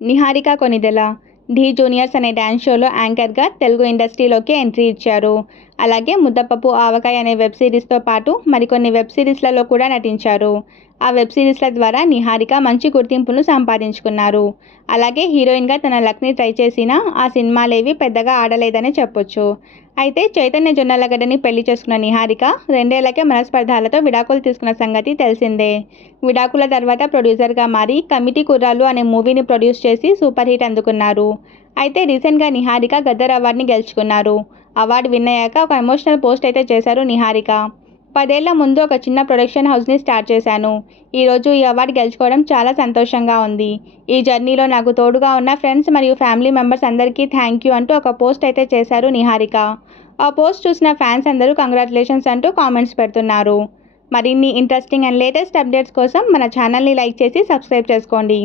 నిహారిక కొనిదెల. ఢీ juniors అనే dance షోలో యాంకర్గా తెలుగు ఇండస్ట్రీలోకి ఎంట్రీ ఇచ్చారు. అలాగే ముద్దపప్పు ఆవకాయ అనే వెబ్ సిరీస్తో పాటు మరికొన్ని వెబ్ సిరీస్లలో కూడా నటించారు. ఆ వెబ్ సిరీస్ల ద్వారా నిహారిక మంచి గుర్తింపును సంపాదించుకున్నారు. అలాగే హీరోయిన్గా తన లక్ని ట్రై చేసిన ఆ సినిమాలేవి పెద్దగా ఆడలేదనే చెప్పొచ్చు. అయితే చైతన్య జొన్నలగడ్డని పెళ్ళి చేసుకున్న నిహారిక రెండేళ్ళకే మనస్పర్ధాలతో విడాకులు తీసుకున్న సంగతి తెలిసిందే. విడాకుల తర్వాత ప్రొడ్యూసర్గా మారి కమిటీ కుర్రాలు అనే మూవీని ప్రొడ్యూస్ చేసి సూపర్ హిట్ అందుకున్నారు. అయితే రీసెంట్గా నిహారిక గద్దర్ అవార్డుని గెలుచుకున్నారు. అవార్డు విన్ అయ్యాక ఒక ఎమోషనల్ పోస్ట్ అయితే చేశారు నిహారిక. పదేళ్ళ ముందు ఒక చిన్న ప్రొడక్షన్ హౌస్ని స్టార్ట్ చేశాను. ఈరోజు ఈ అవార్డు గెలుచుకోవడం చాలా సంతోషంగా ఉంది. ఈ జర్నీలో నాకు తోడుగా ఉన్న ఫ్రెండ్స్ మరియు ఫ్యామిలీ మెంబర్స్ అందరికీ థ్యాంక్ యూ అంటూ ఒక పోస్ట్ అయితే చేశారు నిహారిక. ఆ పోస్ట్ చూసిన ఫ్యాన్స్ అందరూ కంగ్రాచులేషన్స్ అంటూ కామెంట్స్ పెడుతున్నారు. మరిన్ని ఇంట్రెస్టింగ్ అండ్ లేటెస్ట్ అప్డేట్స్ కోసం మన ఛానల్ని లైక్ చేసి సబ్స్క్రైబ్ చేసుకోండి.